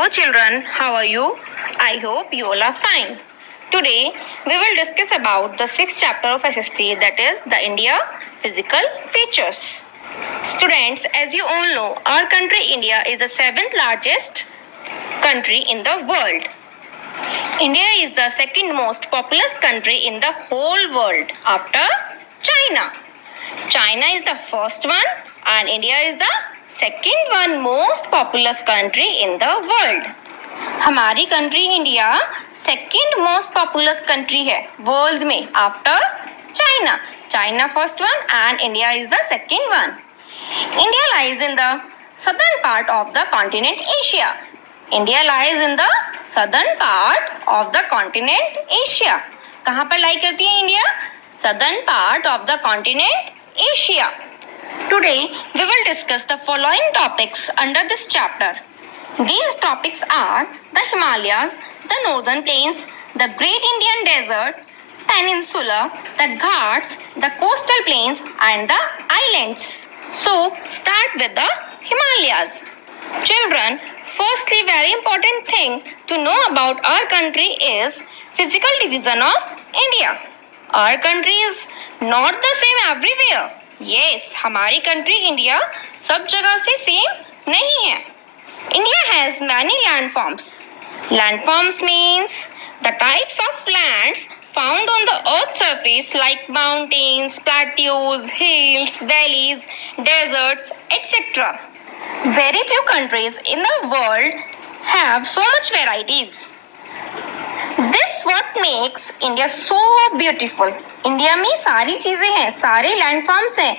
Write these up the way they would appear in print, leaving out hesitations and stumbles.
Hello children, how are you? I hope you all are fine. Today we will discuss about the 6th chapter of SST, that is the India physical features. Students, as you all know, our country India is the 7th largest country in the world. India is the second most populous country in the whole world after China. China is the first one and India is the second one most populous country in the world. हमारी country India second most populous country है world में after China. China first one and India is the second one. India lies in the southern part of the continent Asia. India lies in the southern part of the continent Asia. कहाँ पर लाई करती है India? Southern part of the continent Asia. Today we will discuss the following topics under this chapter. These topics are the Himalayas, the northern plains, the Great Indian Desert, Peninsula, the Ghats, the coastal plains and the islands. So start with the Himalayas. Children, firstly very important thing to know about our country is physical division of India. Our country is not the same everywhere. Yes, हमारी country India सब जगह से same नहीं है. India has many landforms. Landforms means the types of lands found on the earth's surface like mountains, plateaus, hills, valleys, deserts, etc. Very few countries in the world have so much varieties. This what makes India so beautiful. India में सारी चीजें हैं, सारे landforms हैं,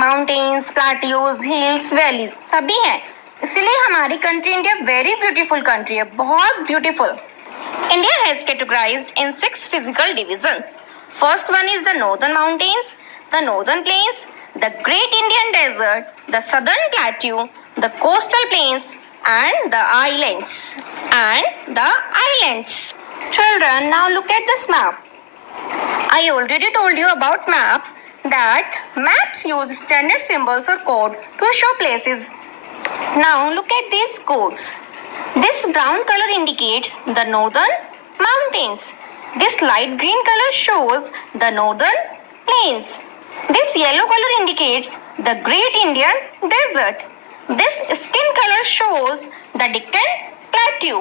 mountains, plateaus, hills, valleys सभी हैं. इसलिए हमारी country India very beautiful country है, बहुत beautiful. India has categorized in 6 physical division. First one is the northern mountains, the northern plains, the great Indian desert, the southern plateau, the coastal plains and the islands. Children, now look at this map. I already told you about map that maps use standard symbols or code to show places. Now look at these codes. This brown color indicates the northern mountains. This light green color shows the northern plains. This yellow color indicates the Great Indian Desert. This skin color shows the Deccan Plateau.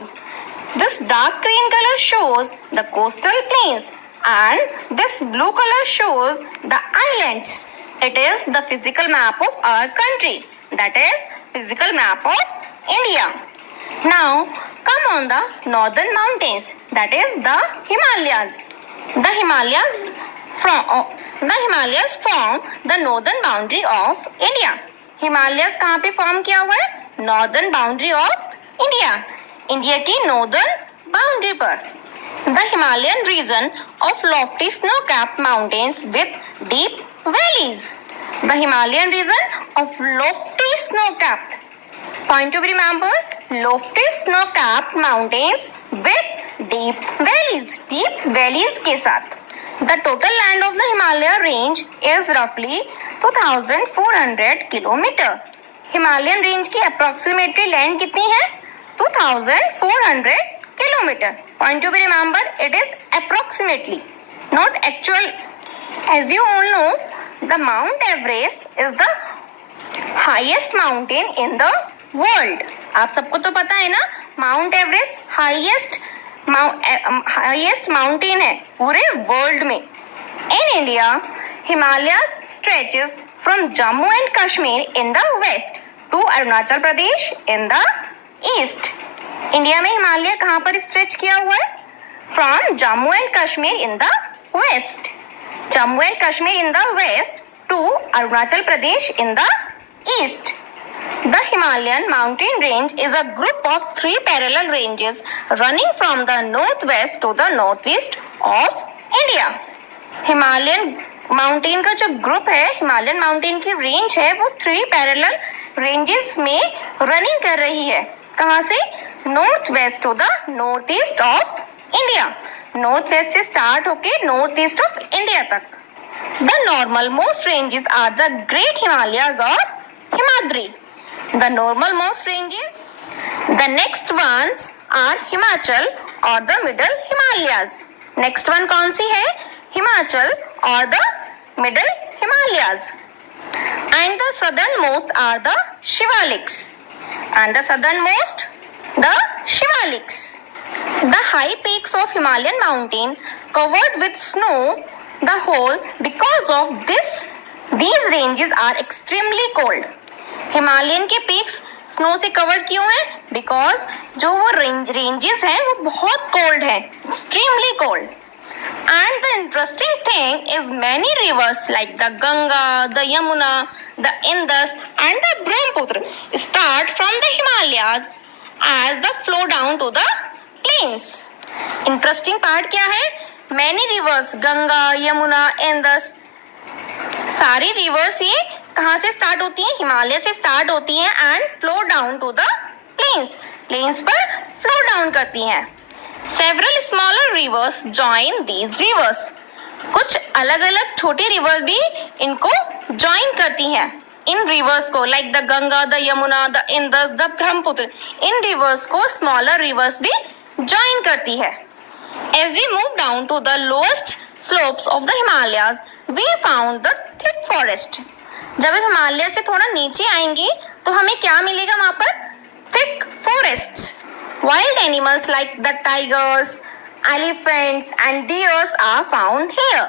This dark green color shows the coastal plains and this blue color shows the islands. It is the physical map of our country. That is physical map of India. Now come on the northern mountains. That is the Himalayas. The Himalayas form the northern boundary of India. Himalayas कहाँ पे form किया हुआ है? Northern boundary of India, India की northern boundary पर. The Himalayan region of lofty snow capped mountains with deep valleys. The Himalayan region of lofty snow capped, point to be remember, lofty snow capped mountains with deep valleys के साथ. The total land of the Himalaya range is रफली 2400 kilometre. Himalayan range की approximately land कितनी है? 2400 kilometre. Point to be remember, it is approximately, not actual. As you all know, the Mount Everest is the highest mountain in the world. आप सबको तो पता है ना, माउंट एवरेस्ट हाईएस्ट माउंटेन है पूरे वर्ल्ड में. In India, Himalayas stretches from Jammu and Kashmir in the west to Arunachal Pradesh in the east. India में हिमालय कहाँ पर स्ट्रेच किया हुआ है? From Jammu and Kashmir in the west. Jammu and Kashmir in the west to Arunachal Pradesh in the east. The Himalayan mountain range is a group of 3 parallel ranges running from the northwest to the northeast of India. Himalayan mountain का जो group है, Himalayan mountain की range है, वो 3 parallel ranges में running कर रही है. कहाँ से? North west to the north east of India. North west से स्टार्ट होके नॉर्थ ईस्ट ऑफ इंडिया तक. The northernmost ranges are the great Himalayas और Himadri. The northernmost ranges The next ones are Himachal or the Middle Himalayas. Next one कौन सी है? Himachal or the Middle Himalayas. And the southernmost are the Shivaliks. And the southernmost, the Shivaliks. The high peaks of Himalayan mountain covered with snow, the whole because of this, these ranges are extremely cold. Himalayan के peaks snow से covered क्यों हैं? Because जो वो ranges हैं वो बहुत cold है, extremely cold. And the interesting thing is many rivers like the Ganga, the Yamuna, the Indus and the Brahmaputra start from the Himalayas as the flow down to the plains. Interesting part क्या है? Many rivers, Ganga, Yamuna, Indus, सारी rivers ये कहाँ से start होती हैं? हिमालय से start होती हैं and flow down to the plains. Plains पर फ्लो डाउन करती हैं. Several smaller rivers join these rivers. कुछ अलग अलग छोटी रिवर भी इनको जॉइन करती हैं इन रिवर्स को, like the Ganga, the Yamuna, the Indus, the Brahmaputra. In reverse को स्मॉलर रिवर्स भी जॉइन करती है. As we move down to the lowest slopes of the Himalayas, we found the thick forest. जब हम हिमालय से थोड़ा नीचे आएंगे तो हमें क्या मिलेगा वहां पर? Thick forests. Wild animals like the tigers, elephants and deers are found here.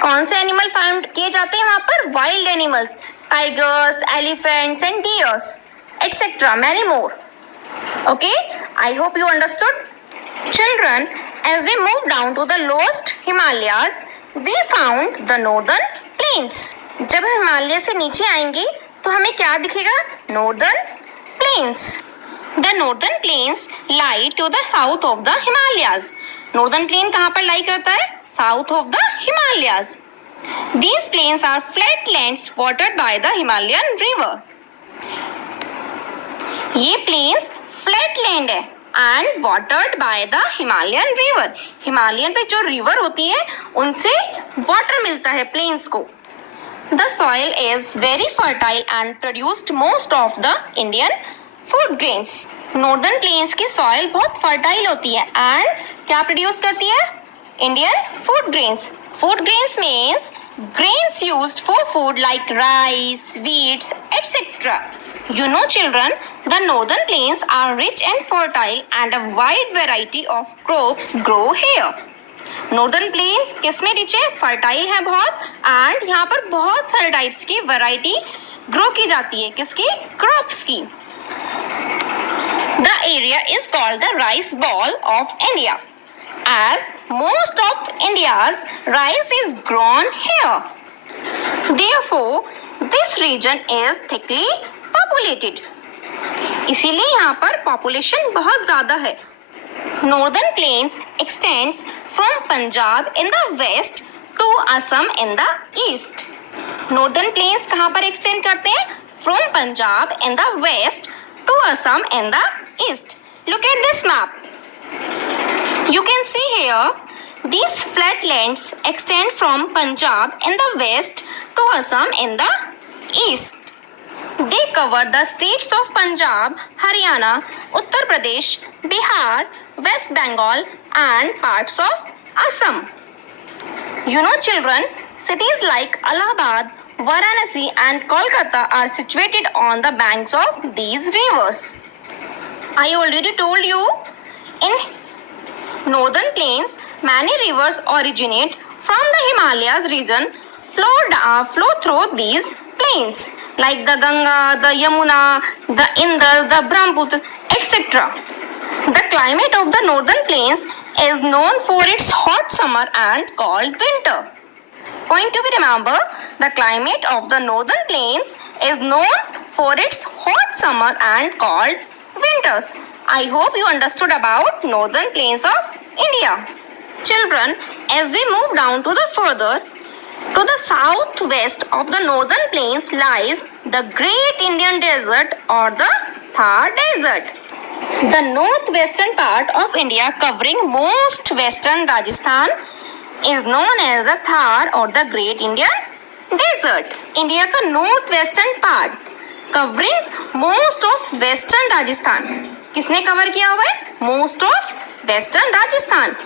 कौन से एनिमल फाउंड किए जाते हैं वहां पर? Wild animals, tigers, elephants and deers, etc. Many more. Okay, I hope you understood. Children, as we move down to the lowest Himalayas, we found the northern plains. जब हम हिमालय से नीचे आएंगे तो हमें क्या दिखेगा? Northern plains. The northern plains lie to the south of the Himalayas. Northern plain कहाँ पर lie करता है? South of the Himalayas. These plains are flatlands watered by the Himalayan river. ये plains flatland है and watered by the Himalayan river. Himalayan पे जो river होती है उनसे वाटर मिलता है प्लेन्स को. The soil is very fertile and produced most of the Indian food grains. Northern plains की soil बहुत fertile होती है and क्या produce करती है? Indian food grains. Food grains means grains used for food like rice, wheats, etc. You know children, the northern plains are rich and fertile and a wide variety of crops grow here. Northern plains किसमें rich है? Fertile है बहुत and यहाँ पर बहुत सारे types की variety grow की जाती है. किसकी? क्रॉप्स की. The area is called the rice bowl of India as most of India's rice is grown here. Therefore this region is thickly populated. इसीलिए यहाँ पर पॉपुलेशन बहुत ज्यादा है. Northern plains extends from Punjab in the west to Assam in the east. Northern plains कहाँ पर extend करते हैं? From Punjab in the west to Assam in the east. Look at this map. You can see here these flatlands extend from Punjab in the west to Assam in the east. They cover the states of Punjab, Haryana, Uttar Pradesh, Bihar, West Bengal and parts of Assam. You know children, cities like Allahabad, Varanasi and Kolkata are situated on the banks of these rivers. I already told you, in northern plains, many rivers originate from the Himalayas region, flow through these plains like the Ganga, the Yamuna, the Indus, the Brahmaputra, etc. The climate of the northern plains is known for its hot summer and cold winter. Point to be remember, the climate of the northern plains is known for its hot summer and cold winters. I hope you understood about northern plains of India. Children, as we move down to the further, to the southwest of the northern plains lies the Great Indian Desert or the Thar Desert. The northwestern part of India covering most western Rajasthan is known as the Thar or the Great Indian Desert. India का north western part covering most of western Rajasthan. किसने cover किया हुआ है? Most of western Rajasthan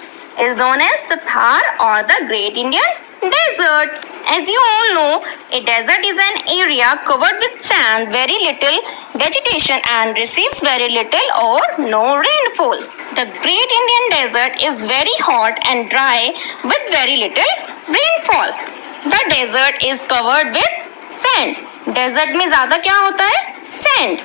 is known as the Thar or the Great Indian Desert. As you all know, a desert is an area covered with sand, very little vegetation and receives very little or no rainfall. The Great Indian Desert is very hot and dry with very little rainfall. The desert is covered with sand. Desert में ज़्यादा क्या होता है? Sand.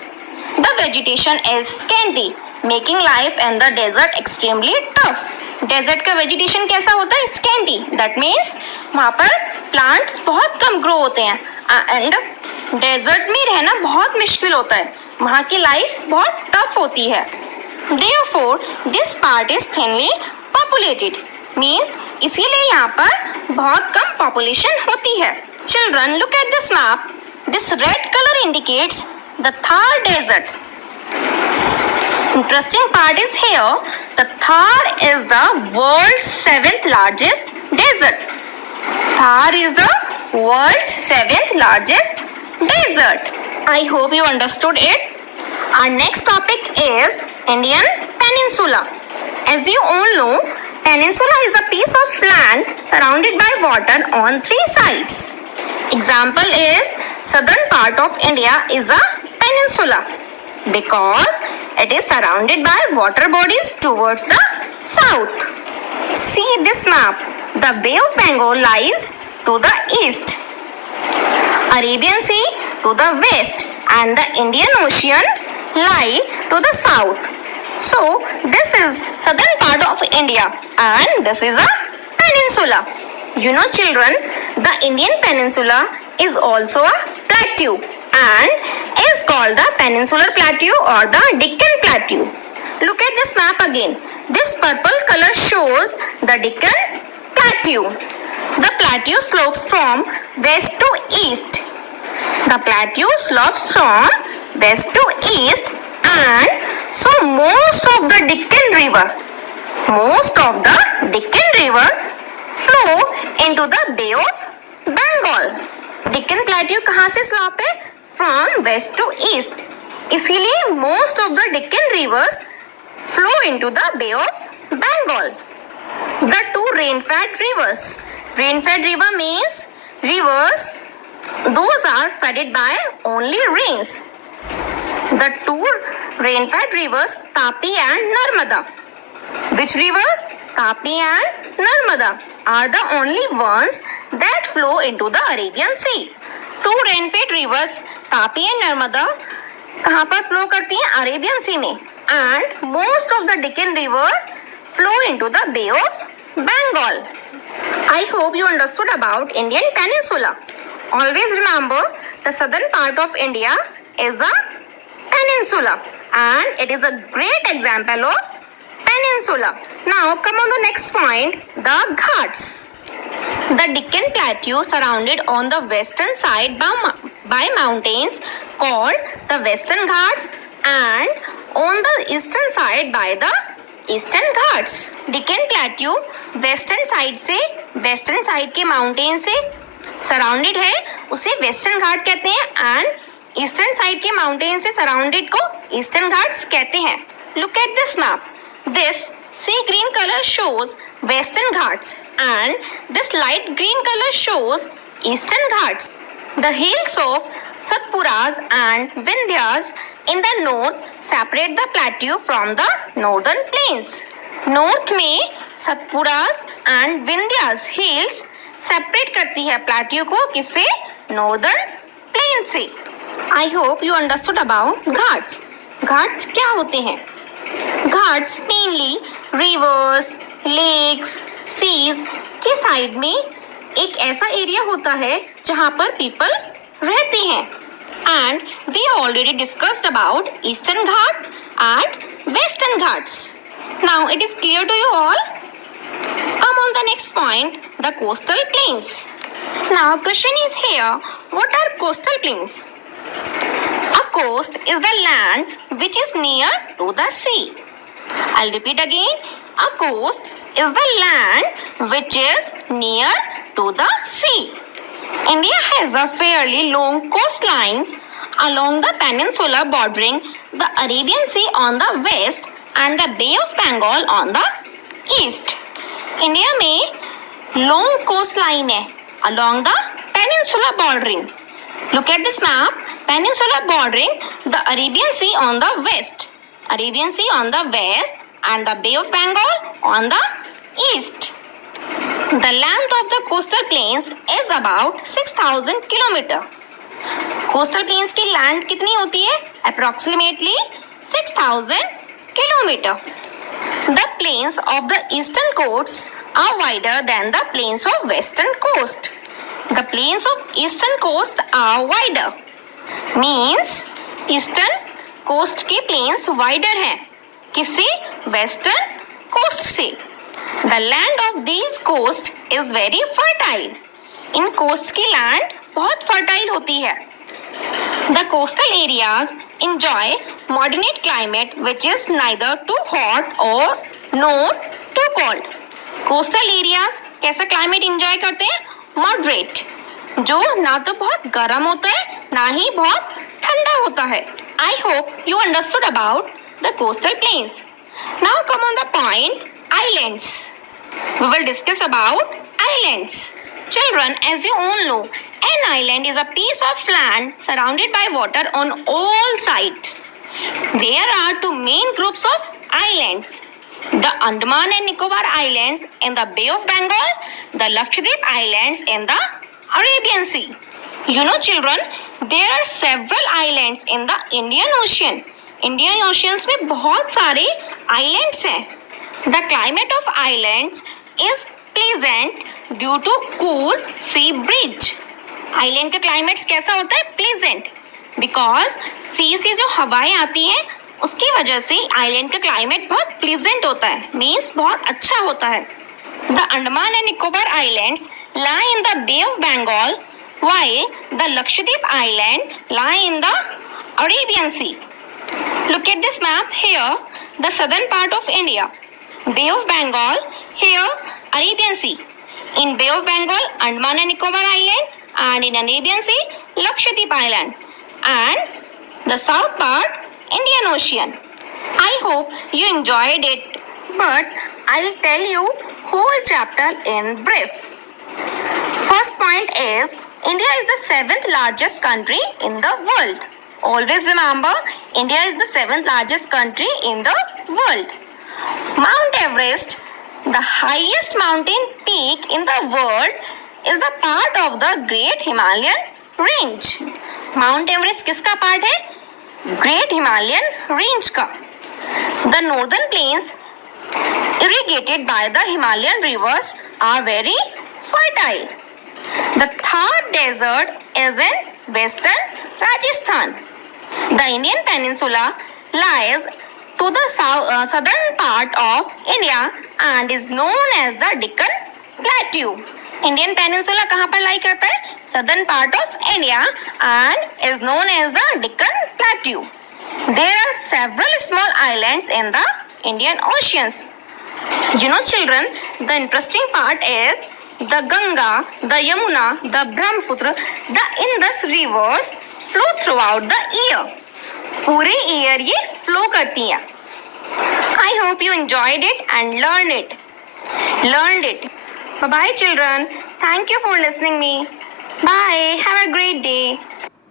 The vegetation is scanty, making life in the desert extremely tough. Desert का vegetation कैसा होता है? Scanty. That means वहाँ पर plants बहुत कम grow होते हैं and desert में रहना बहुत मुश्किल होता है. वहाँ की life बहुत tough होती है. Therefore, this part is thinly populated. Means इसीलिए यहाँ पर बहुत कम population होती है. Children, look at this map. This red color indicates the Thar Desert. Interesting part is here, the Thar is the world's 7th largest desert. Thar is the world's 7th largest desert. I hope you understood it. Our next topic is Indian Peninsula. As you all know, peninsula is a piece of land surrounded by water on 3 sides. Example is southern part of India is a peninsula because it is surrounded by water bodies towards the south. See this map. The Bay of Bengal lies to the east, Arabian Sea to the west, and the Indian Ocean lie to the south. So this is southern part of India and this is a peninsula. You know children, the Indian peninsula is also a plateau and is called the Peninsular Plateau or the Deccan Plateau. Look at this map again. This purple color shows the Deccan Plateau. The plateau slopes from west to east. The plateau slopes from west to east and so most of the Deccan River flow into the Bay of Bengal. Deccan Plateau कहाँ से slope है? From west to east. इसीलिए most of the Deccan rivers flow into the Bay of Bengal. The 2 rain-fed rivers. Rain-fed river means rivers those are fed by only rains. The 2 rain-fed rivers Tapi and Narmada. Which rivers? Tapi and Narmada are the only ones that flow into the Arabian Sea. 2 rain-fed rivers Tapi and Narmada कहाँ पर flow करती हैं? Arabian Sea में. And most of the Deccan river flow into the Bay of Bengal. I hope you understood about Indian Peninsula. Always remember the southern part of India is a peninsula and it is a great example of peninsula. Now come on the next point, the Ghats. The Deccan Plateau surrounded on the western side by mountains called the Western Ghats and on the eastern side by the Eastern Ghats. Deccan Plateau western side के mountain से surrounded है, उसे Western Ghat कहते हैं and eastern side के mountain से surrounded को Eastern Ghats कहते हैं. Look at this map. This sea green color shows Western Ghats and this light green color shows Eastern Ghats. The hills of Satpuras and Vindhyas in the north separate the plateau from the northern plains. North में Satpuras and Vindhyas hills separate करती है plateau को किससे? Northern plain से. I hope you understood about Ghats. Ghats क्या होते हैं? Ghats mainly rivers, lakes, seas के साइड में एक ऐसा एरिया होता है जहाँ पर people रहते हैं. And we already discussed about Eastern Ghat and Western Ghats. Now it is clear to you all. Come on the next point, the coastal plains. Now question is here, what are coastal plains? A coast is the land which is near to the sea. I'll repeat again. A coast is the land which is near to the sea. India has a fairly long coastlines along the peninsula bordering the Arabian Sea on the west and the Bay of Bengal on the east. India में long coast line है along the peninsula bordering. Look at this map. Peninsula bordering the Arabian Sea on the west. Arabian Sea on the west and the Bay of Bengal on the east. The length of the coastal plains is about 6,000 kilometer. Coastal plains की land कितनी होती है? Approximately 6,000 kilometer. The plains of the eastern coast are wider than the plains of western coast. The plains of eastern coast are wider. Means eastern coast के plains wider हैं. किससे? Western coast से. The land of these coast is very fertile. In coast की land बहुत fertile होती है. The coastal areas enjoy moderate climate which is neither too hot or nor too cold. Coastal areas कैसा climate enjoy करते हैं? Moderate, जो ना तो बहुत गर्म होता है ना ही बहुत ठंडा होता है. I hope you understood about the coastal plains. Now come on the point, islands. We will discuss about islands. Children, as you all know, an island is a piece of land surrounded by water on all sides. There are two main groups of islands. The Andaman and Nicobar Islands in the Bay of Bengal, the Lakshadweep Islands in the Arabian Sea. You know children, there are several islands in the Indian Ocean. Indian Oceans में बहुत सारे islands हैं. The climate of islands is pleasant due to cool sea breeze. Island का climate कैसा होता है? Pleasant. Because sea से जो हवाएं आती हैं उसकी वजह से island का climate बहुत pleasant होता है. Means बहुत अच्छा होता है. The Andaman and Nicobar Islands lie in the Bay of Bengal while the Lakshadweep Island lie in the Arabian Sea. Look at this map here, the southern part of India. Bay of Bengal, here Arabian Sea. In Bay of Bengal, Andaman and Nicobar Island, and in Arabian Sea, Lakshadweep Island. And the south part, Indian Ocean. I hope you enjoyed it, but I'll tell you whole chapter in brief. First point is, India is the 7th largest country in the world. Always remember, India is the 7th largest country in the world. Mount Everest, the highest mountain peak in the world, is the part of the Great Himalayan Range. Mount Everest किसका part है? Great Himalayan Range का. The northern plains irrigated by the Himalayan rivers are very fertile. The Thar Desert is in western Rajasthan. The Indian Peninsula lies to the southern part of India and is known as the Deccan Plateau. Indian Peninsula कहाँ पर lie करता है? Southern part of India and is known as the Deccan Plateau. There are several small islands in the Indian Oceans. You know children, the interesting part is the Ganga, the Yamuna, the Brahmaputra, the Indus rivers flow throughout the year. पूरे year ये flow करती हैं. I hope you enjoyed it and learned it. Bye bye children. Thank you for listening me. Bye. Have a great day.